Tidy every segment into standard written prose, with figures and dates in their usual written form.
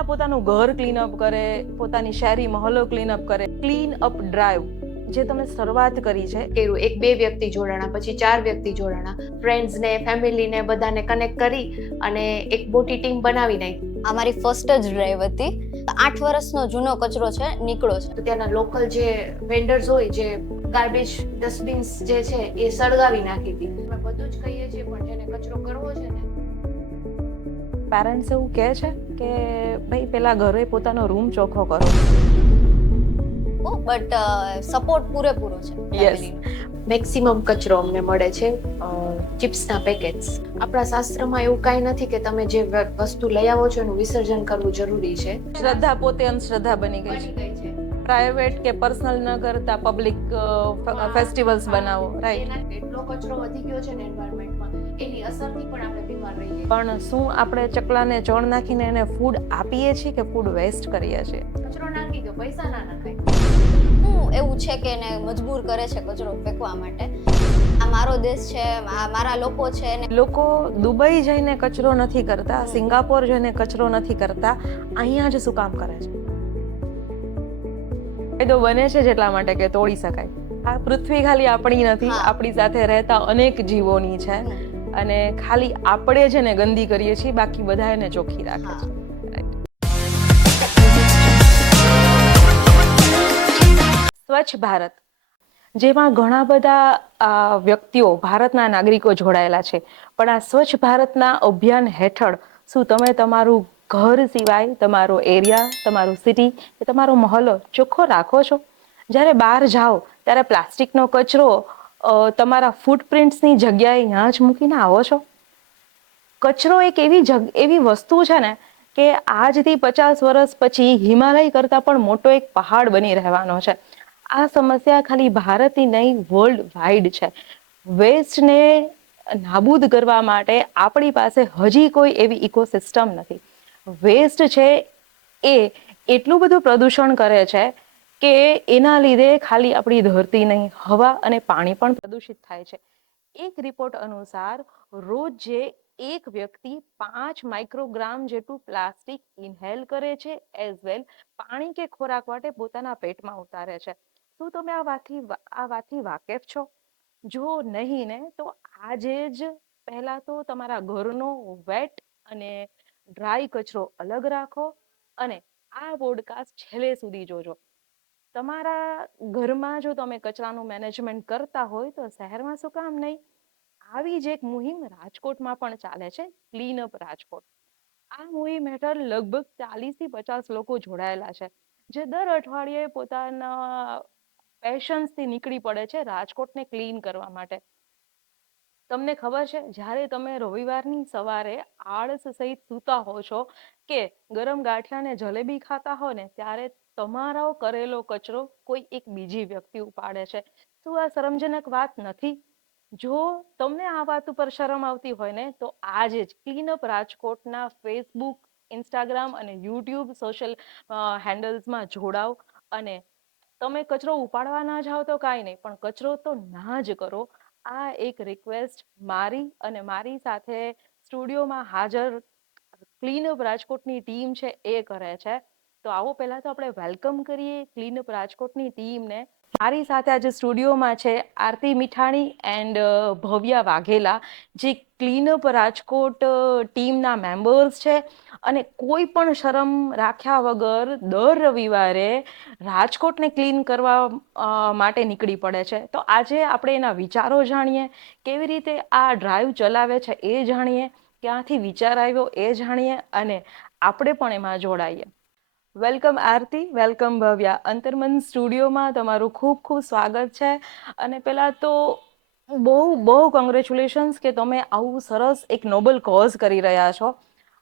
બધા પોતાનું ઘર ક્લીન અપ કરે, પોતાની શહેરી મહોલ્લો ક્લીન અપ કરે. ક્લીન અપ ડ્રાઈવ જે તમે શરૂઆત કરી છે, કર્યું. 1-2 વ્યક્તિ જોડાણા, પછી 4 વ્યક્તિ જોડાણા, ફ્રેન્ડ્સને, ફેમિલીને બધાને કનેક્ટ કરી અને એક મોટી ટીમ બનાવી નાખી. આ મારી ફર્સ્ટ જ ડ્રાઈવ હતી. 8 વર્ષનો જૂનો કચરો છે, નીકળો છે. તો ત્યાંના લોકલ જે વેન્ડર્સ હોય, જે ગાર્બેજ ડસ્ટબિન્સ જે છે એ સળગાવી નાખી હતી. અમે બધું જ કહીએ છીએ, પણ જેને કચરો કરવો છે ને, પેરેન્ટ્સ એવું કહે છે કે ભાઈ પેલા ઘરે પોતાનો રૂમ ચોખ્ખો કરો. બટ સપોર્ટ પૂરેપૂરો છે ફેમિલીનો. મેક્સિમમ કચરો અમને મળે છે ચિપ્સના પેકેટ્સ. આપણા શાસ્ત્રમાં એવું કાંઈ નથી કે તમે જે વસ્તુ લઈ આવો છો એનું વિસર્જન કરવું જરૂરી છે. શ્રદ્ધા પોતે અંધશ્રદ્ધા બની ગઈ છે. પ્રાઇવેટ કે પર્સનલ ન કરતા પબ્લિક ફેસ્ટિવલ્સ બનાવો, રાઈટ? એટલો કચરો વધી ગયો છે ને એન્વાયરમેન્ટમાં, એની અસરથી પણ આપણે બીમાર રહીએ. પણ શું આપણે ચકલાને ચણ નાખીને એને ફૂડ આપીએ છીએ કે ફૂડ વેસ્ટ કરીએ છીએ? કચરો નાખી દો, પૈસા ના નખાય. એવું છે કે એને મજબૂર કરે છે કચરો ફેંકવા માટે. આ મારો દેશ છે, આ મારા લોકો છે. લોકો દુબઈ જઈને કચરો નથી કરતા, સિંગાપોર જઈને કચરો નથી કરતા, અહીંયા જ શું કામ કરે છે? ફાયદો બને છે જેટલા માટે કે તોડી શકાય. આ પૃથ્વી ખાલી આપણી નથી, આપણી સાથે રહેતા અનેક જીવોની છે, અને ખાલી આપણે જ એને ગંદી કરીએ છીએ, બાકી બધા એને ચોખ્ખી રાખે છે. સ્વચ્છ ભારત, જેમાં ઘણા બધા વ્યક્તિઓ, ભારતના નાગરિકો જોડાયેલા છે, પણ આ સ્વચ્છ ભારતના અભિયાન હેઠળ શું તમે તમારું ઘર સિવાય તમારો એરિયા, તમારું સિટી કે તમારો મહોલ્લો ચોખ્ખો રાખો છો? જ્યારે બહાર જાઓ ત્યારે પ્લાસ્ટિકનો કચરો તમારા ફૂટપ્રિન્ટ્સની જગ્યાએ ત્યાં જ મૂકીને આવો છો? કચરો એક એવી વસ્તુ છે ને કે આજથી 50 વર્ષ પછી હિમાલય કરતાં પણ મોટો એક પહાડ બની રહેવાનો છે. આ સમસ્યા ખાલી ભારતની નહીં, વર્લ્ડ વાઇડ છે. વેસ્ટને નાબૂદ કરવા માટે આપણી પાસે હજી કોઈ એવી ઇકોસિસ્ટમ નથી. વેસ્ટ છે એ એટલું બધું પ્રદૂષણ કરે છે કે એના લીધે ખાલી આપણી ધરતી નહીં, હવા અને પાણી પણ પ્રદૂષિત થાય છે. એક રિપોર્ટ અનુસાર રોજે એક વ્યક્તિ 5 માઇક્રોગ્રામ જેટલું પ્લાસ્ટિક ઇન્હેલ કરે છે, એઝ વેલ પાણી કે ખોરાક માટે પોતાના પેટમાં ઉતારે છે. શું તમે આ વાતથી વાકેફ છો? જો નહીં ને તો આજે જ પહેલા તો તમારા ઘરનો વેટ અને ડ્રાય કચરો અલગ રાખો, અને આ પોડકાસ્ટ છેલ્લે સુધી જોજો. તમારા ઘરમાં જો તમે કચરાનું મેનેજમેન્ટ કરતા હોય તો શહેરમાં શું કામ નહીં? આવી જ એક મુહિમ રાજકોટમાં પણ ચાલે છે, ક્લીન અપ રાજકોટ. આ મુહિમ હેઠળ લગભગ 40 થી 50 લોકો જોડાયેલા છે, જે દર અઠવાડિયે પોતાના પેશન્સથી નીકળી પડે છે રાજકોટને ક્લીન કરવા માટે. તમને ખબર છે, જ્યારે તમે રવિવારની સવારે આળસ સહિત સૂતા હો છો કે ગરમ ગાંઠિયા ને જલેબી ખાતા હો ને, ત્યારે તમારો કરેલો કચરો કોઈ એક બીજી વ્યક્તિ ઉપાડે છે. શું આ શરમજનક વાત નથી? જો તમને આ વાત ઉપર શરમ આવતી હોય ને તો આજે જ ક્લીન અપ રાજકોટના ફેસબુક, ઇન્સ્ટાગ્રામ અને યુટ્યુબ સોશિયલ હેન્ડલ્સમાં જોડાઓ, અને તમે કચરો ઉપાડવા ના જાઓ તો કાંઈ નહીં, પણ કચરો તો ના જ કરો. આ એક રિક્વેસ્ટ મારી અને મારી સાથે સ્ટુડિયોમાં હાજર ક્લીન અપ રાજકોટની ટીમ છે એ કરે છે. તો આવો પહેલા તો આપણે વેલકમ કરીએ ક્લીન અપ રાજકોટની ટીમને. મારી સાથે આજે સ્ટુડિયોમાં છે આરતી મીઠાણી એન્ડ ભવ્યા વાઘેલા, જે ક્લીન અપ રાજકોટ ટીમના મેમ્બર્સ છે, અને કોઈ પણ શરમ રાખ્યા વગર દર રવિવારે રાજકોટને ક્લીન કરવા માટે નીકળી પડે છે. તો આજે આપણે એના વિચારો જાણીએ, કેવી રીતે આ ડ્રાઈવ ચલાવે છે એ જાણીએ, ક્યાંથી વિચાર આવ્યો એ જાણીએ, અને આપણે પણ એમાં જોડાઈએ. વેલકમ આરતી, વેલકમ ભવ્યા. અંતર્મન સ્ટુડિયોમાં તમારું ખૂબ ખૂબ સ્વાગત છે. અને પહેલાં તો બહુ કોંગ્રેચ્યુલેશન્સ કે તમે આવું સરસ એક નોબલ કોઝ કરી રહ્યા છો,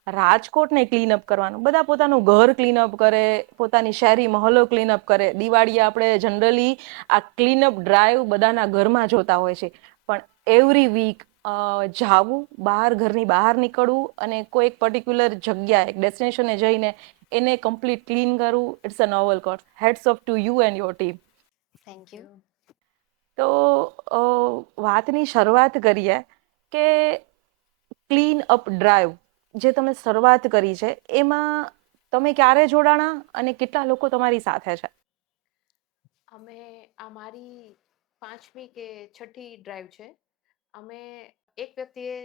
રાજકોટને ક્લીન અપ કરવાનું. બધા પોતાનું ઘર ક્લીન અપ કરે, પોતાની શહેરી મહોલ્લો ક્લીન અપ કરે. દિવાળીએ આપણે જનરલી આ ક્લીન અપ ડ્રાઈવ બધાના ઘરમાં જોતા હોય છે, પણ એવરી વીક જાવું, બહાર, ઘરની બહાર નીકળવું અને કોઈ એક પર્ટિક્યુલર જગ્યાએ, ડેસ્ટિનેશને જઈને એને કમ્પ્લીટ ક્લીન કરવું, it's a noble cause. Hats off to you and your team. Thank you. તો વાતની શરૂઆત કરીએ કે ક્લીન અપ ડ્રાઈવ જે તમે શરૂઆત કરી છે, એમાં તમે ક્યારે જોડાણા અને કેટલા લોકો તમારી સાથે છે? અમે આ મારી 5મી કે 6ઠ્ઠી ડ્રાઈવ છે. અમે એક વ્યક્તિએ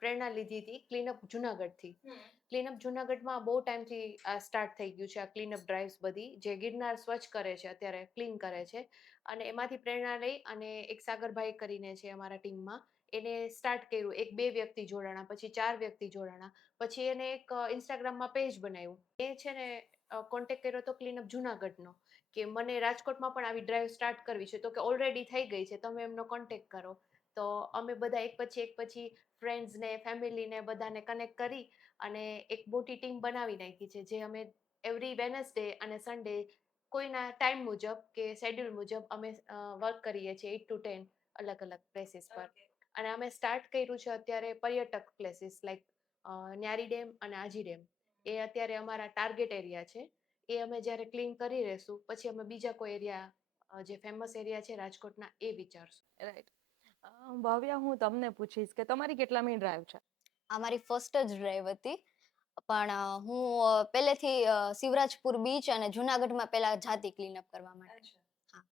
પ્રેરણા લીધી હતી ક્લીનઅપ જુનાગઢથી. ક્લીનઅપ જુનાગઢમાં બહુ ટાઈમથી આ સ્ટાર્ટ થઈ ગયું છે, આ ક્લીનઅપ ડ્રાઈવ્સ બધી જે ગિરનાર સ્વચ્છ કરે છે, અત્યારે ક્લીન કરે છે. અને એમાંથી પ્રેરણા લઈ અને એક સાગરભાઈ કરીને છે અમારા ટીમમાં, એને સ્ટાર્ટ કર્યું. 1-2 વ્યક્તિ જોડાણા, પછી 4 વ્યક્તિ જોડાણા, પછી એને એક ઇન્સ્ટાગ્રામમાં પેજ બનાવ્યું. એ છે ને કોન્ટેક્ટ કર્યો હતો ક્લીનઅપ જુનાગઢનો કે મને રાજકોટમાં પણ આવી ડ્રાઈવ સ્ટાર્ટ કરવી છે. તો કે ઓલરેડી થઈ ગઈ છે, તમે એમનો કોન્ટેક્ટ કરો. તો અમે બધા એક પછી ફ્રેન્ડ્સને, ફેમિલીને બધાને કનેક્ટ કરી અને એક મોટી ટીમ બનાવી નાખી છે, જે અમે એવરી વેનસડે અને સન્ડે કોઈના ટાઈમ મુજબ કે શેડ્યુલ મુજબ અમે વર્ક કરીએ છીએ 8 to 10 અલગ અલગ પ્લેસીસ પર. અને અમે સ્ટાર્ટ કર્યું છે અત્યારે પર્યટક પ્લેસીસ લાઈક ન્યારી ડેમ અને આજી ડેમ. એ અત્યારે અમારા ટાર્ગેટ એરિયા છે. એ અમે જ્યારે ક્લીન કરી રહેશું પછી અમે બીજા કોઈ એરિયા જે ફેમસ એરિયા છે રાજકોટના એ વિચારશું. રાઈટ. ભવ્યા, હું તમને પૂછીશ કે તમારી કેટલામી ડ્રાઈવ છે? આ મારી ફર્સ્ટ જ ડ્રાઈવ હતી, પણ હું પહેલેથી શિવરાજપુર બીચ અને જુનાગઢમાં પહેલા જાતી ક્લીનઅપ કરવા માટે. હા.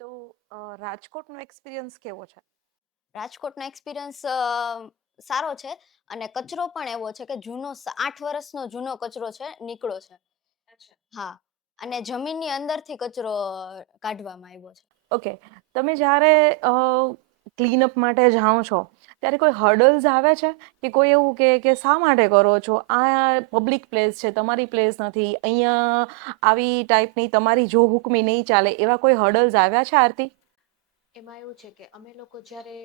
તો રાજકોટનો એક્સપિરિયન્સ કેવો છે? રાજકોટનો એક્સપિરિયન્સ સારો છે, અને કચરો પણ એવો છે કે જૂનો 8 વર્ષનો જૂનો કચરો છે, નીકળો છે. હા, અને જમીનની અંદરથી કચરો કાઢવામાં આવ્યો છે. ઓકે, તમે જ્યારે ક્લીનઅપ માટે જાઓ છો ત્યારે કોઈ હર્ડલ્સ આવે છે કે કોઈ એવું કે શા માટે કરો છો, આ પબ્લિક પ્લેસ છે, તમારી પ્લેસ નથી, અહીંયા આવી ટાઈપની તમારી જો હુકમી નહીં ચાલે, એવા કોઈ હર્ડલ્સ આવ્યા છે આરતી? એમાં એવું છે કે અમે લોકો જ્યારે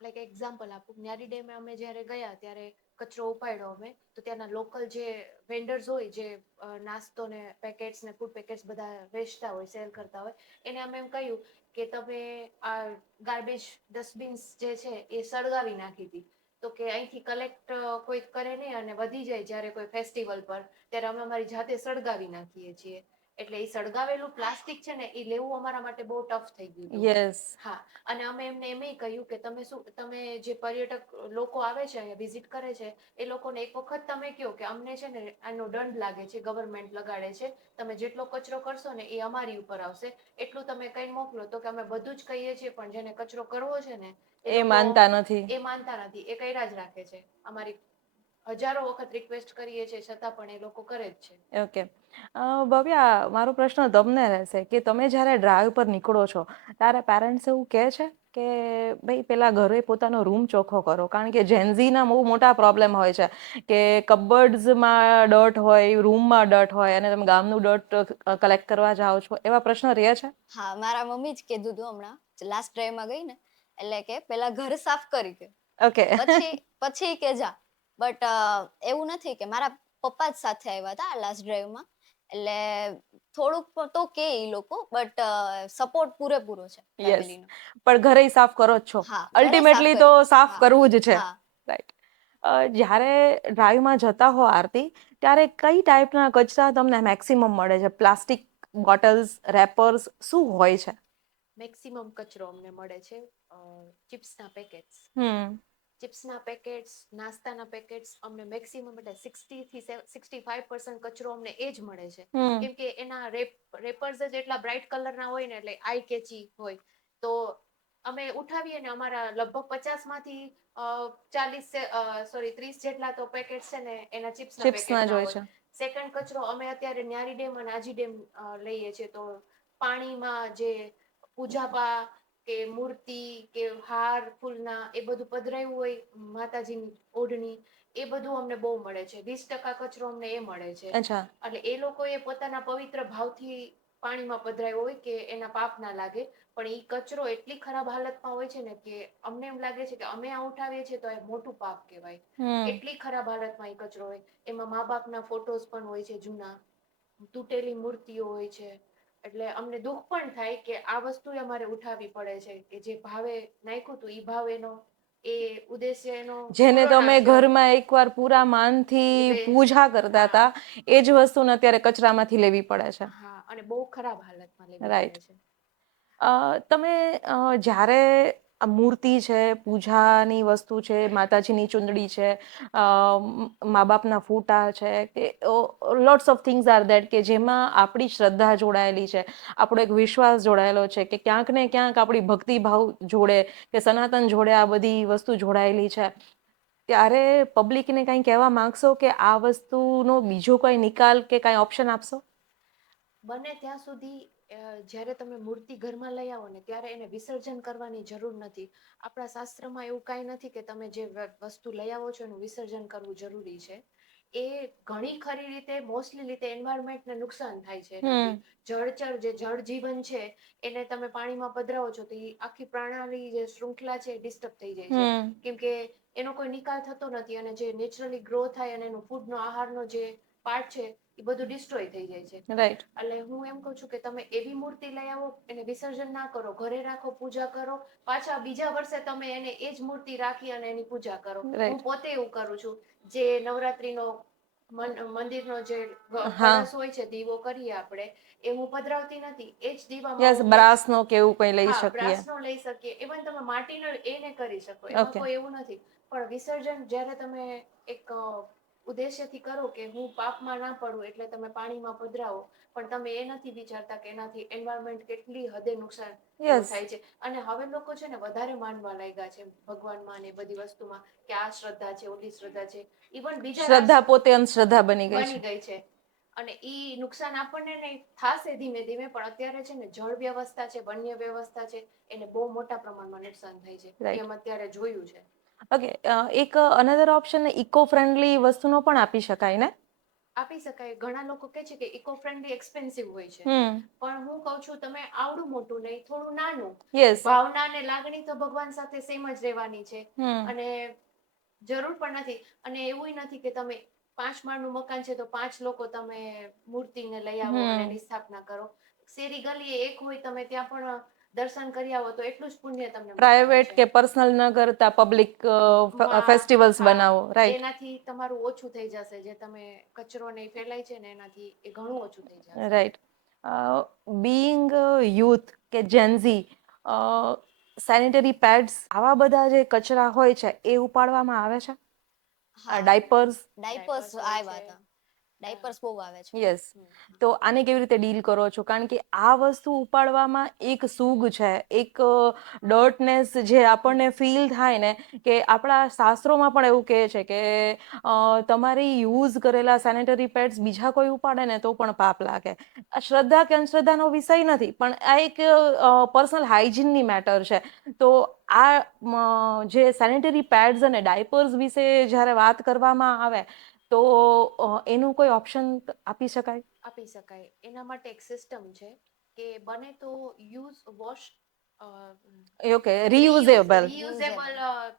લાઈક એક્ઝામ્પલ આપું, ન્યારી ડેમે અમે જ્યારે ગયા ત્યારે કચરો ઉપાડ્યો અમે, તો ત્યાંના લોકલ જે વેન્ડર્સ હોય, જે નાસ્તો ને પેકેટ્સ ને ફૂડ પેકેટ્સ બધા વેચતા હોય, સેલ કરતા હોય, એને અમે એમ કહ્યું કે તમે આ ગાર્બેજ ડસ્ટબિન્સ જે છે એ સળગાવી નાખી હતી. તો કે અહીંથી કલેક્ટ કોઈ કરે નહીં અને વધી જાય જ્યારે કોઈ ફેસ્ટિવલ પર, ત્યારે અમે અમારી જાતે સળગાવી નાખીએ છીએ. એટલે એ સળગાવેલું પ્લાસ્ટિક છે ને એ લેવું અમારા માટે બહુ ટફ થઈ ગયું હતું. યસ. હા, અને અમે એમને એમ કહ્યું કે તમે જે પર્યટક લોકો આવે છે અહીંયા વિઝિટ કરે છે, એ લોકોને એક વખત તમે કહો કે અમને છે ને આનો દંડ લાગે છે, ગવર્મેન્ટ લગાડે છે, તમે જેટલો કચરો કરશો ને એ અમારી ઉપર આવશે, એટલું તમે કઈ મોકલો. તો કે અમે બધું જ કહીએ છીએ, પણ જેને કચરો કરવો છે ને એ માનતા નથી. એ માનતા નથી, એ કર્યા જ રાખે છે. અમારી હજારો વખત રિક્વેસ્ટ કરીએ છીએ છતાં પણ એ લોકો કરે જ છે. ઓકે. ભવ્યા, મારો પ્રશ્ન તમને રહેશે કે તમે જ્યારે ડ્રાઈવ પર નીકળો છો ત્યારે પેરેન્ટ્સ એવું કહે છે કે ભાઈ પેલા ઘરે પોતાનો રૂમ ચોખ્ખો કરો? કારણ કે જેન્ઝીના બહુ મોટા પ્રોબ્લેમ હોય છે કે કબર્ડ્સમાં ડર્ટ હોય, રૂમમાં ડર્ટ હોય, અને તમે ગામનું ડર્ટ કલેક્ટ કરવા જાઓ છો, એવા પ્રશ્ન રહે છે? હા, મારા મમ્મી જ કીધું હતું હમણાં લાસ્ટ ડ્રાઈવમાં ગઈ ને, એટલે કે પહેલા ઘર સાફ કરી કે ઓકે. પછી કે જા. બટ એવું નથી, કે મારા પપ્પા જ સાથે આવ્યા હતા લાસ્ટ ડ્રાઈવમાં, એટલે થોડુંક તો કે ઈ લોકો, બટ સપોર્ટ પૂરેપૂરો છે યસ, ફેમિલીનો. પણ ઘરે સાફ કરો જ છો, હા, ઘરે અલ્ટિમેટલી સાફ તો કરી. સાફ હા, કરવું જ છે. હા. રાઈટ. જ્યારે ડ્રાઈવમાં જતા હો આરતી, ત્યારે કઈ ટાઈપના કચરા તમને મેક્સિમમ મળે છે? પ્લાસ્ટિક બોટલ્સ, રેપર્સ, શું હોય છે? મેક્સિમમ કચરો અમને મળે છે ચિપ્સના પેકેટ્સ. હમ. ચિપ્સના પેકેટ્સ, નાસ્તાના પેકેટ્સ, અમને મેક્સિમમ એટલે 60 થી 65% કચરો અમને એ જ મળે છે. હમ. કેમ કે એના રેપર્સ જ એટલા બ્રાઇટ કલરના હોય ને, એટલે આઈ કેચી હોય. તો અમે ઉઠાવીએ ને, અમારા લગભગ 50માંથી 30 જેટલા તો પેકેટ છે ને એના ચિપ્સના ચિપ્સના જ પેકેટના હોય હોય. છે. સેકન્ડ કચરો અમે અત્યારે ન્યારી ડેમ અને આજી ડેમ લઈએ છીએ. તો પાણીમાં જે પૂજાપા કે મૂર્તિ કે હાર ફૂલના એ બધું પધરાયું હોય, માતાજીની ઓઢણી, એ બધું અમને બહુ મળે છે. 20% કચરો અમને એ મળે છે. અચ્છા. એટલે એ લોકોએ પોતાના પવિત્ર ભાવથી પાણીમાં પધરાયો હોય કે એના પાપ ના લાગે. પણ એ કચરો એટલી ખરાબ હાલતમાં હોય છે ને કે અમને એમ લાગે છે કે અમે આ ઉઠાવીએ છીએ તો એ મોટું પાપ કહેવાય. હમ. એટલી ખરાબ હાલતમાં એ કચરો હોય. એમાં મા બાપના ફોટોઝ પણ હોય છે જૂના, તૂટેલી મૂર્તિઓ હોય છે. એટલે અમને દુઃખ પણ થાય કે આ વસ્તુ અમારે ઉઠાવવી પડે છે, કે જે ભાવે નાખ્યું હતું એ ભાવ એનો એ ઉદ્દેશ્ય એનો જેને પૂરો ના તમે થયો. ઘરમાં એકવાર પૂરા માનથી એટલે પૂજા કરતા હા, હતા, એ જ વસ્તુને અત્યારે કચરામાંથી લેવી પડે છે. હા, અને બહુ ખરાબ હાલતમાં લેવી રાઈટ. પડે છે. તમે જ્યારે આ મૂર્તિ છે, પૂજાની વસ્તુ છે, માતાજીની ચુંદડી છે, મા બાપના ફોટા છે, કે lots of things are that કે જેમાં આપણી શ્રદ્ધા જોડાયેલી છે, આપણો એક વિશ્વાસ જોડાયેલો છે, કે ક્યાંક ને ક્યાંક આપણી ભક્તિભાવ જોડે કે સનાતન જોડે આ બધી વસ્તુ જોડાયેલી છે. ત્યારે પબ્લિકને કંઈ કહેવા માંગશો કે આ વસ્તુનો બીજો કોઈ નિકાલ કે કાંઈ ઓપ્શન આપશો? બને ત્યાં સુધી જ્યારે તમે મૂર્તિ ઘરમાં લઈ આવો ને ત્યારે એને વિસર્જન કરવાની જરૂર નથી. આપણા શાસ્ત્રમાં એવું કાંઈ નથી કે તમે જે વસ્તુ લઈ આવો છો એનું વિસર્જન કરવું જરૂરી છે. એ ઘણી ખરી રીતે મોસ્ટલી રીતે એન્વાયરમેન્ટને નુકસાન થાય છે એનાથી. જળચર જે જળ જીવન છે એને તમે પાણીમાં પધરાવો છો તો એ આખી પ્રણાલી જે શૃંખલા છે એ ડિસ્ટર્બ થઈ જાય છે, કેમ કે એનો કોઈ નિકાલ થતો નથી અને જે નેચરલી ગ્રો થાય અને એનો ફૂડનો આહારનો જે પાર્ટ છે એ બધું ડિસ્ટ્રોય થઈ જાય છે. રાઈટ. એટલે હું એમ કહું છું કે તમે એવી મૂર્તિ લઈ આવો, એને વિસર્જન ના કરો, ઘરે રાખો, પૂજા કરો, પાછા બીજા વર્ષે તમે એને એ જ મૂર્તિ રાખી અને એની પૂજા કરો. હું પોતે એવું કરું છું. જે નવરાત્રીનો મંદિરનો જે કળશ હોય છે, દીવો કરીએ આપણે, એ હું પધરાવતી નથી. એ જ દીવામાં યસ, બ્રાસનો કે એવું કંઈ લઈ શકીએ. બ્રાસનો લઈ શકીએ. ઇવન તમે માટીનો એને કરી શકો, એમાં કોઈ એવું નથી. પણ વિસર્જન જ્યારે તમે એક ઉદ્દેશ્યથી કરો કે હું પાપમાં ના પડું એટલે તમે પાણીમાં પધરાવો, પણ તમે એ નથી વિચારતા કે એનાથી એન્વાયરમેન્ટ કેટલી હદે નુકસાન થાય છે. અને હવે લોકો છે ને વધારે માનવા લાગ્યા છે ભગવાનમાં ને બધી વસ્તુમાં, કે આ શ્રદ્ધા છે, ઓલી શ્રદ્ધા છે. ઇવન બીજા શ્રદ્ધા પોતે અંધશ્રદ્ધા બની ગઈ છે. અને ઈ નુકસાન આપણને નહીં થાશે ધીમે ધીમે, પણ અત્યારે છે ને જળ વ્યવસ્થા છે, વન્ય વ્યવસ્થા છે, એને બહુ મોટા પ્રમાણમાં નુકસાન થાય છે. એ અમે અત્યારે જોયું છે. ઓકે, એક અનધર ઓપ્શન ઇકો ફ્રેન્ડલી વસ્તુનો પણ આપી શકાય ને? આપી શકાય. ઘણા લોકો કહે છે કે ઇકો ફ્રેન્ડલી એક્સપેન્સિવ હોય છે, પણ હું કહું છું તમે આવડું મોટું નહીં, થોડું નાનું. ભાવના અને લાગણી તો ભગવાન સાથે સેમ જ રહેવાની છે, અને જરૂર પણ નથી. અને એવું નથી કે તમે 5 માળનું મકાન છે તો 5 લોકો તમે મૂર્તિને લઈ આવો અને એની સ્થાપના કરો. શેરી ગલીએ એક હોય, તમે ત્યાં પણ દર્શન કરી આવો તો એટલું જ પુણ્ય તમને પ્રાઇવેટ કે પર્સનલ ન કરતા પબ્લિક ફેસ્ટિવલ્સ બનાવો. રાઈટ. એનાથી તમારું ઓછું થઈ જશે. જે તમે કચરો ને ફેલાય છે ને એનાથી એ ઘણું ઓછું થઈ જશે. રાઈટ. બીઈંગ યુથ કે જેન્ઝી, સેનિટરી પેડ્સ આવા બધા જે કચરા હોય છે એ ઉપાડવામાં આવે છે? ડાયપર્સ આવ્યા હતા. ડાયપર્સ બહુ આવે છે. યસ. તો આને કેવી રીતે ડીલ કરો છો? કારણ કે આ વસ્તુ ઉપાડવામાં એક સૂગ છે, એક ડર્ટનેસ જે આપણને ફીલ થાય ને, કે આપણા શાસ્ત્રોમાં પણ એવું કહે છે કે તમારી યુઝ કરેલા સેનેટરી પેડ્સ બીજા કોઈ ઉપાડે ને તો પણ પાપ લાગે. આ શ્રદ્ધા કે અંધશ્રદ્ધાનો વિષય નથી, પણ આ એક પર્સનલ હાઇજીનની મેટર છે. તો આ જે સેનેટરી પેડ્સ અને ડાયપર્સ વિશે જ્યારે વાત કરવામાં આવે તો એનું કોઈ ઓપ્શન આપી શકાય? આપી શકાય. એના માટે એક સિસ્ટમ છે કે બને તો wash okay, reusable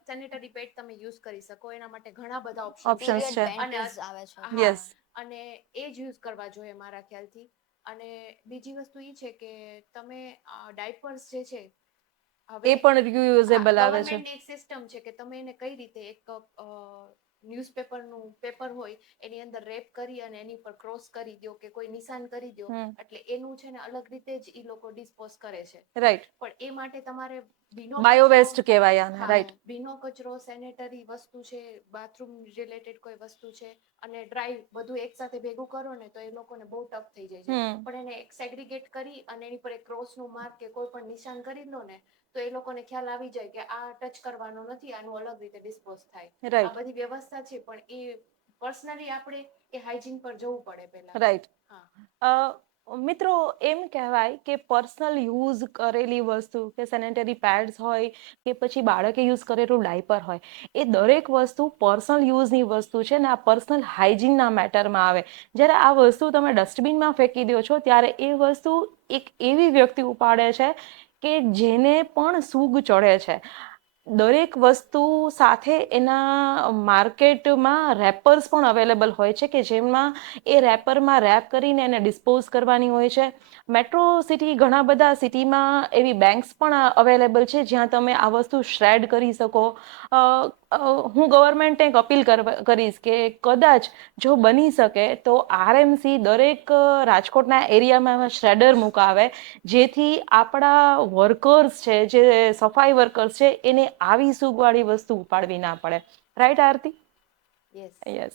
sanitary pad તમે યુઝ કરી શકો. એના માટે ઘણા બધા ઓપ્શન્સ છે. આવે છે. યસ. અને એ જ યુઝ કરવા જોઈએ મારા ખ્યાલથી. અને બીજી વસ્તુ એ છે કે તમે ડાયપર્સ જે છે, એ પણ રીયુઝેબલ આવે છે. ગવર્મેન્ટની એક સિસ્ટમ છે કે તમે એને કઈ રીતે એક ન્યૂઝપેપરનું પેપર હોય એની અંદર રેપ કરી અને એની પર ક્રોસ કરી દો કે કોઈ નિશાન કરી દો, એટલે એનું છે ને અલગ રીતે જ ઈ લોકો ડિસ્પોઝ કરે છે. રાઈટ. પણ એ માટે તમારે બાયોવેસ્ટ કહેવાય આને. રાઈટ. ભીનો કચરો, સેનેટરી વસ્તુ છે, બાથરૂમ રિલેટેડ કોઈ વસ્તુ છે, અને ડ્રાય બધું એક સાથે ભેગું કરો ને તો એ લોકોને બહુ ટફ થઈ જાય છે. પણ એને સેગ્રીગેટ કરી અને એની પર એક ક્રોસનું માર્ક કે કોઈ પણ નિશાન કરી દો ને તો એ લોકોને ખ્યાલ આવી જાય કે આ ટચ કરવાનો નથી, આનું અલગ રીતે ડિસ્પોઝ થાય. આ બધી વ્યવસ્થા છે, પણ એ પર્સનલી આપણે એ હાઇજીન પર જવું પડે પહેલા. રાઈટ. મિત્રો, એમ કહેવાય કે પર્સનલ યુઝ કરેલી વસ્તુ કે સેનેટરી પેડ્સ હોય કે પછી બાળકે યુઝ કરેલું ડાયપર હોય, એ દરેક વસ્તુ પર્સનલ યુઝની વસ્તુ છે ને આ પર્સનલ હાઇજીનના મેટરમાં આવે. જ્યારે આ વસ્તુ તમે ડસ્ટબિનમાં ફેંકી દો છો ત્યારે એ વસ્તુ એક એવી વ્યક્તિ ઉપાડે છે કે જેને પણ સૂગ ચડે છે. દરેક વસ્તુ સાથે એના માર્કેટમાં રેપર્સ પણ અવેલેબલ હોય છે કે જેમાં એ રેપરમાં રેપ કરીને એને ડિસ્પોઝ કરવાની હોય છે. મેટ્રો સિટી, ઘણા બધા સિટીમાં એવી બેંક્સ પણ અવેલેબલ છે જ્યાં તમે આ વસ્તુ શ્રેડ કરી શકો. હું ગવર્મેન્ટને એક અપીલ કરીશ કે કદાચ જો બની શકે તો આરએમસી દરેક રાજકોટના એરિયામાં શ્રેડર મુકાવે, જેથી આપણા વર્કર્સ છે, જે સફાઈ વર્કર્સ છે, એને આવી સૂગવાળી વસ્તુ ઉપાડવી ના પડે. રાઈટ આરતી? યસ. યસ.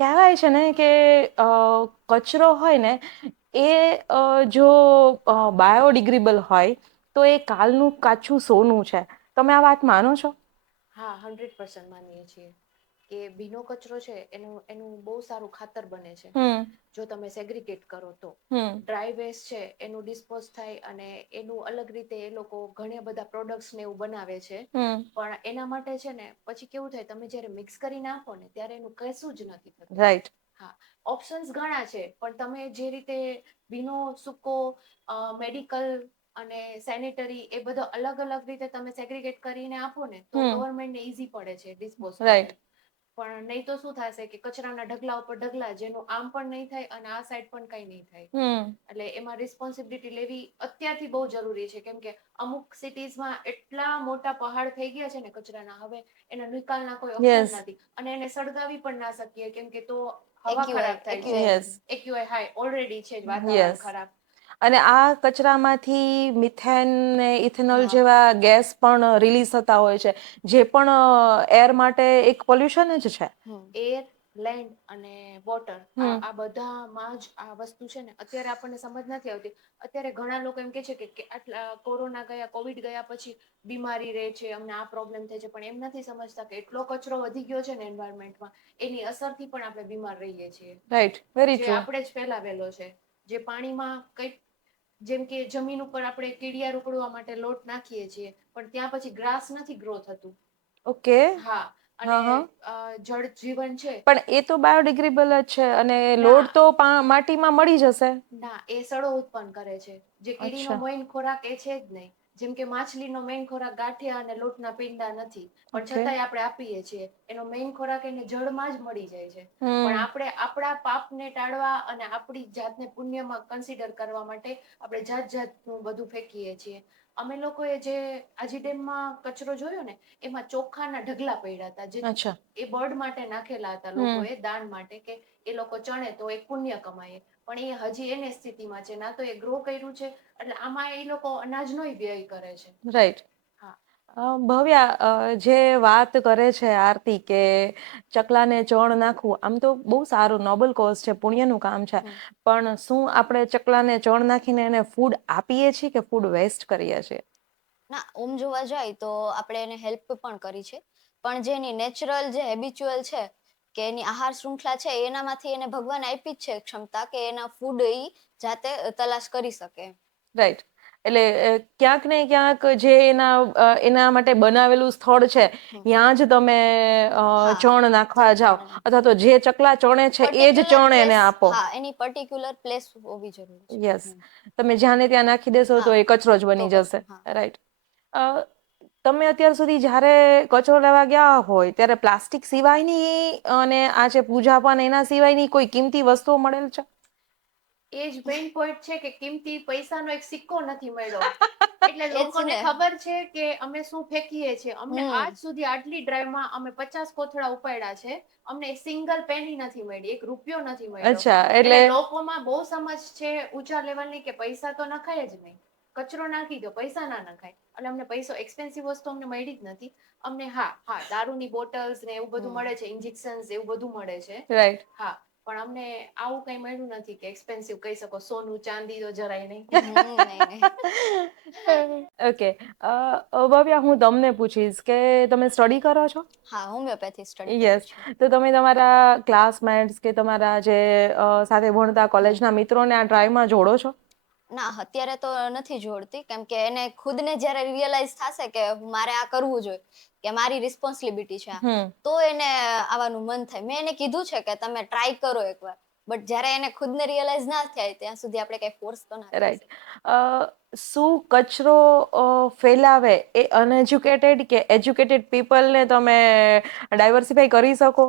કહેવાય છે ને કે કચરો હોય ને એ જો બાયોડિગ્રેડેબલ હોય તો એ કાલનું કાચું સોનું છે. તમે આ વાત માનો છો? હા, 100% માનીએ છીએ કે ભીનો કચરો છે એનું બહુ સારું ખાતર બને છે જો તમે સેગ્રીગેટ કરો તો. ડ્રાય વેસ્ટ છે એનું ડિસ્પોઝ થાય અને એનું અલગ રીતે એ લોકો ઘણા બધા પ્રોડક્ટ્સ ને એવું બનાવે છે. પણ એના માટે છે ને પછી કેવું થાય, તમે જ્યારે મિક્સ કરી નાખો ને ત્યારે એનું કશું જ નથી થતું. રાઈટ. હા, ઓપ્શન્સ ઘણા છે, પણ તમે જે રીતે ભીનો, સૂકો, મેડિકલ અને સેનેટરી એ બધો અલગ અલગ રીતે તમે સેગ્રીગેટ કરીને આપો ને તો ગવર્મેન્ટને ઈઝી પડે છે ડિસ્પોઝ રાઈટ. કરવું. પણ નહીં તો શું થશે કે કચરાના ઢગલા ઉપર ઢગલા, જેનું આમ પણ નહીં થાય અને આ સાઈડ પણ કઈ નહીં થાય. એટલે એમાં રિસ્પોન્સિબિલિટી લેવી અત્યારથી બહુ જરૂરી છે, કેમ કે અમુક સિટીઝમાં એટલા મોટા પહાડ થઈ ગયા છે ને કચરાના, હવે એના નિકાલના કોઈ ઓપ્શન નથી અને એને સળગાવી પણ ના શકીએ, કેમ કે તો હવા ખરાબ થાય છે. એક્યુઆઈ હાઈ ઓલરેડી છે જ, વાતાવરણ ખરાબ. અને આ કચરામાંથી મિથેન ને ઇથેનોલ હા. જેવા ગેસ પણ રિલીઝ થતા હોય છે, જે પણ એર માટે એક પોલ્યુશન જ છે. એર, લેન્ડ અને વોટર, આ બધામાં જ આ વસ્તુ છે ને અત્યારે આપણને સમજ નથી આવતી. અત્યારે ઘણા લોકો એમ કે છે કે આટલા કોરોના ગયા, કોવિડ ગયા પછી બીમારી રહે છે, અમને આ પ્રોબ્લેમ થાય છે, પણ એમ નથી સમજતા કે એટલો કચરો વધી ગયો છે ને એન્વાયરમેન્ટમાં, એની અસરથી પણ આપણે બીમાર રહીએ છીએ. રાઈટ, વેરી જે ટ્રુ. આપણે જ ફેલાવેલો છે. જે પાણીમાં કંઈક, જેમ કે જમીન ઉપર આપણે કીડિયા રોકડવા માટે લોટ નાખીએ છીએ, પણ ત્યાં પછી ગ્રાસ નથી ગ્રો થતું. ઓકે. હા, અને જળ જીવન છે. પણ એ તો બાયોડિગ્રેડેબલ જ છે અને ના લોટ તો માટીમાં મળી જશે. ના, એ સડો ઉત્પન્ન કરે છે. જે કીડીનો અચ્છા. મેઈન ખોરાક એ છે જ નહીં. જેમ કે માછલીનો મેઈન ખોરાક ગાંઠિયા અને લોટના પિંડા નથી, પણ ઓકે. છતાંય આપણે આપીએ છીએ. એનો મેઈન ખોરાક એને જળમાં જ મળી જાય છે. પણ આપણે આપણા પાપને ટાળવા અને આપણી જાતને પુણ્યમાં કન્સિડર કરવા માટે આપણે જાત જાતનું બધું ફેંકીએ છીએ. અમે લોકોએ જે આજી ડેમમાં કચરો જોયો ને, એમાં ચોખાના ઢગલા પડ્યા હતા, જે અચ્છા. એ બર્ડ માટે નાખેલા હતા લોકોએ, દાન માટે, કે એ લોકો ચણે તો એક પુણ્ય કમાય. પણ એ હજી એને સ્થિતિમાં છે, ના તો એ ગ્રો કર્યું છે, એટલે આમાં એ લોકો અનાજનો વ્યય કરે છે. રાઈટ. હા. ભવ્યા, જે વાત કરે છે આરતી કે ચકલાને ચણ નાખવું, આમ તો બહુ સારું નોબલ કોઝ છે, પુણ્યનું કામ છે. પણ શું આપણે ચકલાને ચણ નાખીને એને ફૂડ આપીએ છીએ કે ફૂડ વેસ્ટ કરીએ છીએ? ના, ઓમ જોવા જાય તો આપણે એને હેલ્પ પણ કરી છે, પણ જે એની નેચરલ જે હેબિચ્યુઅલ છે કે એની આહાર શૃંખલા છે, એનામાંથી એને ભગવાન આપી જ છે ક્ષમતા કે એના ફૂડ ઈ જાતે તલાશ કરી શકે. રાઈટ. એટલે ક્યાંક ને ક્યાંક જે એના માટે બનાવેલું સ્થળ છે, ત્યાં જ તમે ચણ નાખવા જાઓ, અથવા તો જે ચકલા ચણે છે એ જ ચણ એને આપો. હા, એની પર્ટિક્યુલર પ્લેસ હોવી જરૂરી છે. યસ. તમે જ્યાં ને ત્યાં નાખી દેશો તો એ કચરો જ બની જશે. રાઈટ. તમે અત્યાર સુધી જ્યારે કચરો લેવા ગયા હોય ત્યારે પ્લાસ્ટિક સિવાયની અને આ જે પૂજા પાન એના સિવાયની કોઈ કિંમતી વસ્તુઓ મળેલ છે? એ જ મેઇન પોઈન્ટ છે કે કિંમતી પૈસાનો એક સિક્કો નથી મળ્યો. એટલે લોકોને ખબર છે કે અમે શું ફેંકીએ છીએ. અમને આજ સુધી આટલી ડ્રાઈવમાં અમે 50 કોથળા ઉપાડ્યા છે, અમને સિંગલ પેની નથી મળી, એક રૂપિયો નથી મળ્યો. અચ્છા, એટલે લોકોમાં બહુ સમજ છે ઊંચા લેવલની કે પૈસા તો નખાય જ નહીં. કચરો નાખી દો, પૈસા ના નખાય. એટલે અમને પૈસો, એક્સપેન્સિવ વસ્તુ અમને મળી જ નથી. અમને દારૂની બોટલ્સ ને એવું બધું મળે છે, ઇન્જેક્શન્સ એવું બધું મળે છે. રાઈટ. હા, પણ અમને આવું કઈ મળ્યું નથી કે એક્સપેન્સિવ કહી શકો, સોનું ચાંદી તો જરાય નહીં. ઓકે. ભવ્યા, હું તમને પૂછીશ કે તમે સ્ટડી કરો છો? હા, હોમિયોપેથી સ્ટડી કરું યસ. છું. તો તમે તમારા ક્લાસમેટ્સ કે તમારા જે સાથે ભણતા કોલેજના મિત્રોને આ ડ્રાઈવમાં જોડો છો? ના, અત્યારે તો નથી જોડતી, કેમ કે એને ખુદને જ્યારે રિયલાઇઝ થશે કે મારે આ કરવું જોઈએ, કે મારી રિસ્પોન્સિબિલિટી છે આ, તો એને આવવાનું મન થાય. મેં એને કીધું છે કે તમે ટ્રાય કરો એકવાર, બટ જ્યારે એને ખુદને રિયલાઇઝ ના થાય ત્યાં સુધી આપણે કઈ ફોર્સ તો ના કરી શકીએ. રાઈટ. શું કચરો ફેલાવે એ અનએજ્યુકેટેડ કે એજ્યુકેટેડ પીપલને તમે ડાયવર્સિફાઈ કરી શકો?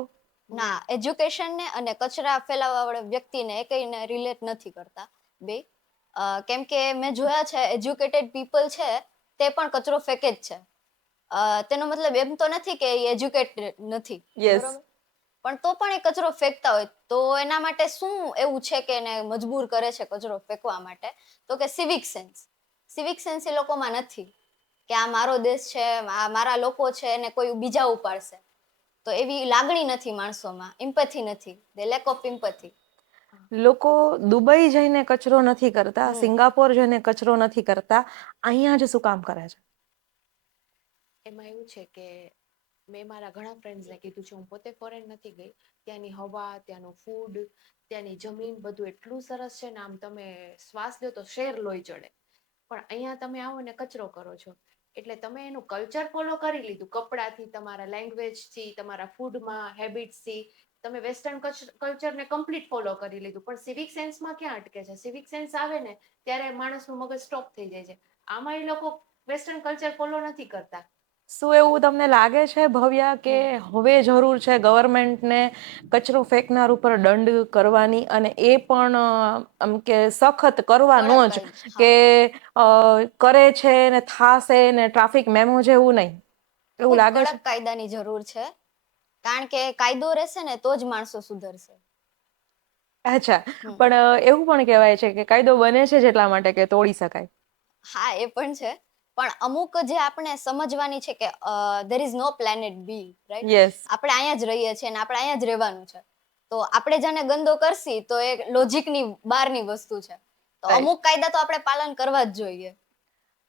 ના, એજ્યુકેશનને અને કચરા ફેલાવવા વાળા વ્યક્તિને એકઈને રિલેટ નથી કરતા બે. કેમ કે મેં જોયા છે એજ્યુકેટેડ પીપલ છે તે પણ કચરો ફેંકે જ છે. તેનો મતલબ એમ તો નથી કે એ એજ્યુકેટેડ નથી, યસ. બરોબર, પણ તો પણ એ કચરો ફેંકતા હોય તો એના માટે શું એવું છે કે એને મજબૂર કરે છે કચરો ફેંકવા માટે? તો કે સિવિક સેન્સ. સિવિક સેન્સ એ લોકોમાં નથી કે આ મારો દેશ છે, આ મારા લોકો છે, એને કોઈ બીજા ઉપાડશે. તો એવી લાગણી નથી માણસોમાં, ઇમ્પેથી નથી, દે લેક ઓફ ઇમ્પેથી. લોકો દુબઈ જઈને કચરો નથી કરતા, સિંગાપોર જઈને કચરો નથી કરતા, અહીંયા જ શું કામ કરે છે? એમાં એવું છે કે મેં મારા ઘણા ફ્રેન્ડ્સને કીધું છે, હું પોતે ફોરેન નથી ગઈ, ત્યાંની હવા, ત્યાંનું ફૂડ, ત્યાંની જમીન બધું એટલું સરસ છે ને, આમ તમે શ્વાસ લ્યો તો શેર લોહી ચડે. પણ અહીંયા તમે આવો ને કચરો કરો છો, એટલે તમે એનું કલ્ચર ફોલો કરી લીધું, કપડાથી, તમારા લેંગ્વેજથી, તમારા ફૂડમાં હેબિટ્સથી, તમે વેસ્ટર્ન કલ્ચરને કમ્પ્લીટ ફોલો કરી લીધું, પણ સિવિક સેન્સમાં ક્યાં અટકે છે? સિવિક સેન્સ આવે ને ત્યારે માણસનું મગજ સ્ટોપ થઈ જાય છે. આમાં એ લોકો વેસ્ટર્ન કલ્ચર ફોલો નથી કરતા. શું એવું તમને લાગે છે, ભવ્યા, કે હવે જરૂર છે ગવર્મેન્ટને કચરો ફેંકનાર ઉપર દંડ કરવાની, અને એ પણ આમ કે સખત કરવાનો કડક જ, કાયદો, કે હા. કરે છે ને થાશે ને ટ્રાફિક મેમો જેવું નહીં? એવું ખૂબ લાગે છે? કડક કાયદાની જરૂર છે, કારણ કે કાયદો રહેશે ને તો જ માણસો સુધરશે. અચ્છા, હમ. પણ એવું પણ કહેવાય છે કે કાયદો બને છે જેટલા માટે કે તોડી શકાય. હા, એ પણ છે, પણ અમુક જે આપણે સમજવાની છે કે there is no planet B, right? Yes. આપણે અહીંયા જ રહીએ છીએ અને આપણે અહીંયા જ રહેવાનું છે, તો આપણે જેને ગંદો કરશી તો એ લોજિકની બહારની વસ્તુ છે, તો રાઈટ. અમુક કાયદા તો આપણે પાલન કરવા જ જોઈએ.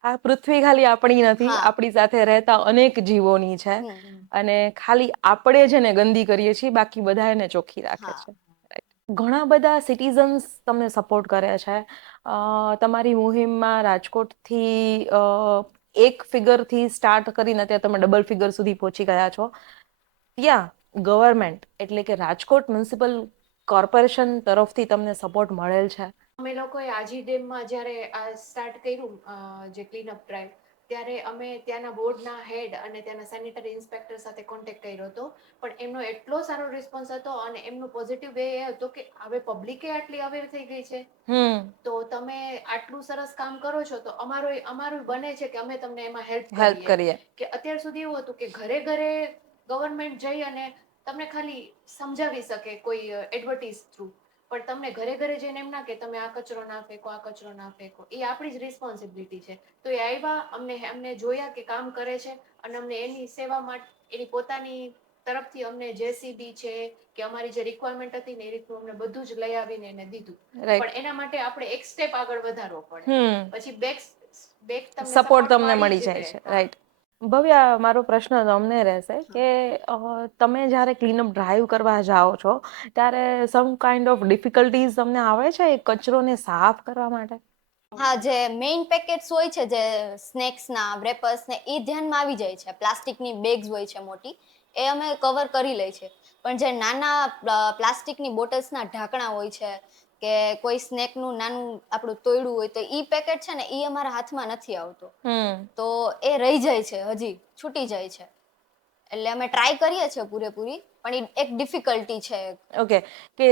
આ પૃથ્વી ખાલી આપણી નથી, હા. આપણી સાથે રહેતા અનેક જીવોની છે, હમ. અને ખાલી આપણે જેને ગંદી કરીએ છીએ, બાકી બધા એને ચોખ્ખી રાખે હા. છે. Right. ઘણા બધા સિટીઝન્સ તમને સપોર્ટ કરે છે. તમારી મુહિમમાં રાજકોટથી એક ફિગરથી સ્ટાર્ટ કરીને અત્યારે તમે ડબલ ફિગર સુધી પહોંચી ગયા છો. ત્યાં ગવર્મેન્ટ એટલે કે રાજકોટ મ્યુનિસિપલ કોર્પોરેશન તરફથી તમને સપોર્ટ મળેલ છે? અમે લોકોએ આજી ડેમમાં જ્યારે આ સ્ટાર્ટ કર્યું, જે ક્લીનઅપ ડ્રાઈવ, ત્યારે અમે ત્યાંના બોર્ડના હેડ અને ત્યાંના સેનિટરી ઇન્સ્પેક્ટર સાથે કોન્ટેક્ટ કર્યો હતો, પણ એમનો એટલો સારો રિસ્પોન્સ હતો અને એમનું પોઝિટિવ વે એ હતો કે હવે પબ્લિકે આટલી અવેર થઈ ગઈ છે, તો તમે આટલું સરસ કામ કરો છો, તો અમારું બને છે કે અમે તમને એમાં હેલ્પ કરીએ. કે અત્યાર સુધી એવું હતું કે ઘરે ઘરે ગવર્મેન્ટ જઈ અને તમને ખાલી સમજાવી શકે કોઈ એડવર્ટીઝ થ્રુ, પણ તમને ઘરે ઘરે જઈને એમ ના કે તમે આ કચરો ના ફેંકો, આ કચરો ના ફેંકો, એ આપણી જ રિસ્પોન્સિબિલિટી છે. તો એ આવ્યા, અમને જોયા કે કામ કરે છે, અને અમને એની સેવા માટે એની પોતાની તરફથી અમને જેસીબી છે કે અમારી જે રિક્વાયરમેન્ટ હતી ને એ રીતનું અમને બધું જ લઈ આવીને એને દીધું. પણ એના માટે આપણે એક સ્ટેપ આગળ વધારવો પડે, પછી બેક તમને સપોર્ટ તમને મળી મળી જ જાય રહે. છે. હા. રાઈટ. ભવ્ય, મારો પ્રશ્ન તમને રહેશે કે તમે જ્યારે ક્લીનઅપ ડ્રાઈવ કરવા જાઓ છો ત્યારે સમ કાઇન્ડ ઓફ ડિફિકલ્ટીઝ તમને આવે છે એ કચરોને સાફ કરવા માટે? હા, જે મેઇન પેકેટ્સ હોય છે, જે સ્નેક્સના, વેપર્સને, એ ધ્યાનમાં આવી જાય છે. પ્લાસ્ટિકની બેગ્સ હોય છે મોટી, એ અમે કવર કરી લઈએ છીએ. પણ જે નાના પ્લાસ્ટિકની બોટલ્સના ઢાંકણા હોય છે, કે કોઈ સ્નેકનું નાનું આપણું તોયડું હોય, તો ઈ પેકેટ છે ને, ઈ અમારા હાથમાં નથી આવતો, તો એ રહી જાય છે, હજી છૂટી જાય છે. એટલે અમે ટ્રાય કરીએ છીએ પૂરેપૂરી, પણ એ એક ડિફિકલ્ટી છે. ઓકે, કે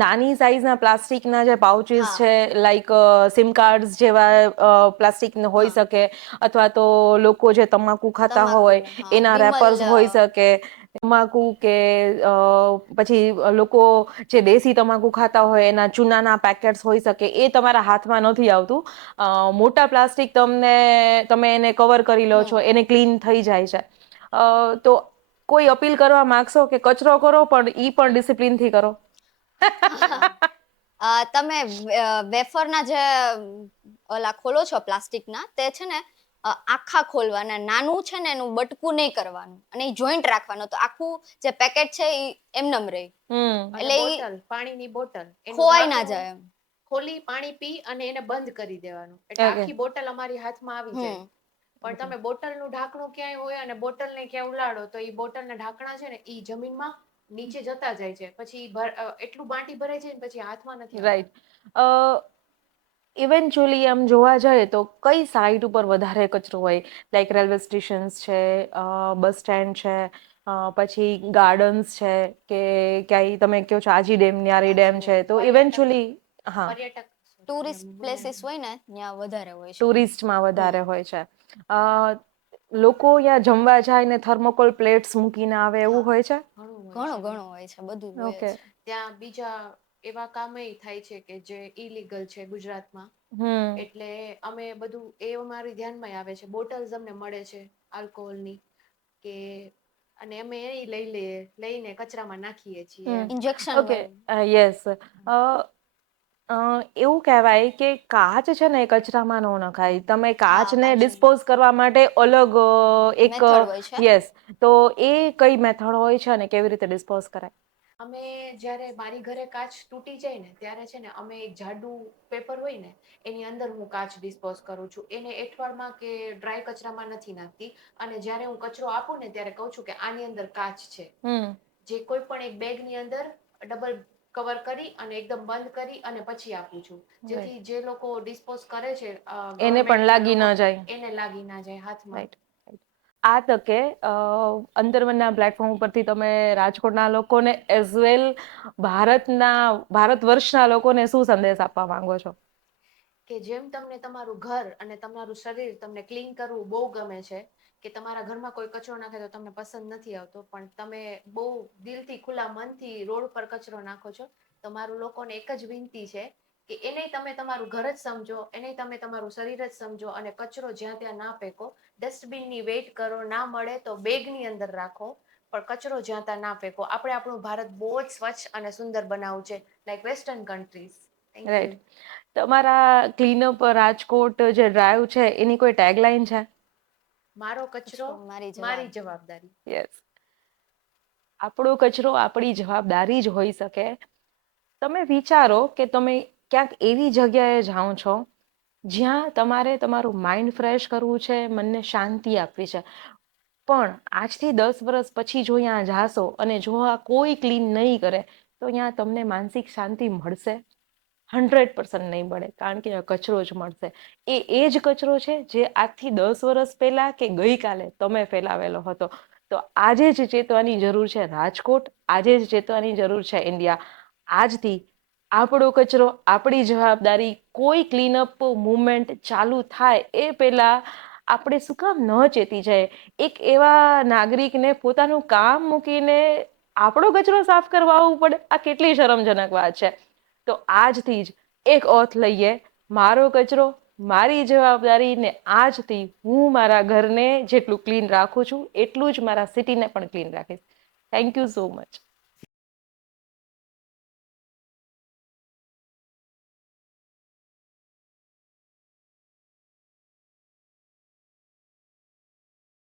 નાની સાઈઝના પ્લાસ્ટિકના જે પાઉચીસ હા. છે, લાઈક સિમ કાર્ડ્સ જેવા પ્લાસ્ટિક હોઈ હા. શકે, અથવા તો લોકો જે તમાકુ ખાતા હોય તમાકુના, હા, એના વિમલ, રેપર્સ હોઈ શકે, તમાકુ કે પછી લોકો જે દેશી તમાકુ ખાતા હોય એના ચૂનાના પેકેટ્સ હોઈ શકે, એ તમારા હાથમાં નથી આવતું. મોટા પ્લાસ્ટિક તમે એને કવર કરી લો છો, એને ક્લીન થઈ જાય છે. તો કોઈ અપીલ કરવા માંગશો કે કચરો કરો પણ ઈ પણ ડિસિપ્લિનથી કરો? તમે વેફરના જે ઓલા ખોલો છો પ્લાસ્ટિકના, તે છે ને આખા ખોલવાના, નાનું છે ને એનું બટકું નહીં કરવાનું, અને એ જોઈન્ટ રાખવાનું, તો આખું જે પેકેટ છે એ એમનેમ રહે. અને એટલે બોટલ, પાણીની બોટલ, એનું ખોવાઈ ના ઢાંકણું જાય એમ. ખોલી પાણી પી અને એને બંધ કરી દેવાનું, એટલે ઓકે. આખી બોટલ અમારી હાથમાં આવી જાય. પણ તમે બોટલનું ઢાંકણું ક્યાંય હોય અને બોટલને ક્યાંય ઉલાડો, તો એ બોટલના ઢાંકણા છે ને એ જમીનમાં નીચે જતા જાય છે, પછી એટલું બાટી ભરાય છે ને પછી હાથમાં નથી આવતા. રાઈટ. ઇવેન્ચ્યુઅલી આમ જોવા જાય તો કઈ સાઇટ ઉપર વધારે કચરો હોય? લાઈક રેલવે સ્ટેશન્સ છે, બસ સ્ટેન્ડ છે, પછી ગાર્ડન્સ છે, કે ક્યાંય તમે કહો છો આજી ડેમ, ન્યારી ડેમ છે, તો ઇવેન્ચ્યુઅલી હા, ટુરિસ્ટ પ્લેસીસ હોય ને ત્યાં વધારે હોય છે. ટુરિસ્ટમાં વધારે હોય છે. લોકો અહીંયા જમવા જાય ને થર્મોકોલ પ્લેટ્સ મૂકીને આવે એવું હા. હોય છે? ઘણું હોય ઘણો છે. ઘણો હોય છે, બધું હોય ઓકે. જ. ત્યાં બીજા એવા કામેય થાય છે કે જે ઈલીગલ છે ગુજરાતમાં. હમ. એટલે અમે બધું એ અમારી ધ્યાનમાં આવે છે. બોટલ્સ અમને મળે છે આલ્કોહોલની કે અને અમે એ લઈને કચરામાં નાખીએ છીએ એમ. Injection okay. વાળું. યસ. એવું કહેવાય કે કાચ છે ને એ કચરામાં ન નખાય. તમે કાચને કાચની. ડિસ્પોઝ કરવા માટે અલગ એક મેથડ હોય છે. યસ. તો એ કઈ મેથડ હોય છે અને કેવી રીતે ડિસ્પોઝ કરાય? અમે જ્યારે મારી ઘરે કાચ તૂટી જાય ને ત્યારે છે ને અમે એક જાડું પેપર હોય ને એની અંદર હું કાચ ડિસ્પોઝ કરું છું. એને એઠવાડમાં કે ડ્રાય કચરામાં નથી નાખતી. અને જ્યારે હું કચરો આપું ને ત્યારે કહું છું કે આની અંદર કાચ છે. જે કોઈ પણ એક બેગની અંદર ડબલ કવર કરી અને એકદમ બંધ કરી અને પછી આપું છું. જેથી જે લોકો ડિસ્પોઝ કરે છે એને પણ ગવર્મેન્ટના લાગી ન લોકો જાય. એને લાગી ના જાય હાથમાં. રાઈટ. આ તકે અંતરમનના પ્લેટફોર્મ ઉપરથી તમે રાજકોટના લોકોને એઝ વેલ ભારત વર્ષના લોકોને શું સંદેશ આપવા માંગો છો? કે જેમ તમને તમારું ઘર અને તમારું શરીર તમને ક્લીન કરવું બહુ ગમે છે કે તમારા ઘરમાં કોઈ કચરો નાખે તો તમને પસંદ નથી આવતો, પણ તમે બહુ દિલથી ખુલ્લા મનથી રોડ પર કચરો નાખો છો, તો મારું લોકોને એક જ વિનંતી છે કે એને તમે તમારું ઘર જ સમજો, એને તમે તમારું શરીર જ સમજો અને કચરો જ્યાં ત્યાં ના ફેંકો. ડસ્ટબિનની વેઇટ કરો, ના મળે તો બેગની અંદર રાખો, પણ કચરો જ્યાં ત્યાં ના ફેંકો. આપણે આપણું ભારત બહુ જ સ્વચ્છ અને સુંદર બનાવવું છે, like western countries. Thank you. Right. તમારા ક્લીનઅપ રાજકોટ જે ડ્રાઈવ છે એની કોઈ ટેગલાઇન છે? મારો કચરો મારી જવાબદારી. યસ. આપણો કચરો આપણી જવાબદારી જ હોઈ શકે. તમે વિચારો કે તમે ક્યાંક એવી જગ્યાએ જાઓ છો જ્યાં તમારે તમારું માઇન્ડ ફ્રેશ કરવું છે, મનને શાંતિ આપવી છે, પણ આજથી 10 વર્ષ પછી જો અહીંયા જાશો અને જો આ કોઈ ક્લીન નહીં કરે તો અહીંયા તમને માનસિક શાંતિ મળશે? 100% નહીં મળે, કારણ કે કચરો જ મળશે. એ જ કચરો છે જે આજથી 10 વર્ષ પહેલા કે ગઈકાલે તમે ફેલાવેલો હતો. તો આજે જ ચેતવાની જરૂર છે રાજકોટ, આજે જ ચેતવાની જરૂર છે ઇન્ડિયા. આજથી આપણો કચરો આપણી જવાબદારી. કોઈ ક્લીનઅપ મુવમેન્ટ ચાલુ થાય એ પહેલા આપણે શું કામ ન ચેતી જાય? એક એવા નાગરિકને પોતાનું કામ મૂકીને આપણો કચરો સાફ કરવા આવવું પડે? આ કેટલી શરમજનક વાત છે. તો આજથી જ એક ઓથ લઈએ, મારો કચરો મારી જવાબદારી, ને આજથી હું મારા ઘરને જેટલું ક્લીન રાખું છું એટલું જ મારા સિટીને પણ ક્લીન રાખીશ. Thank you so much.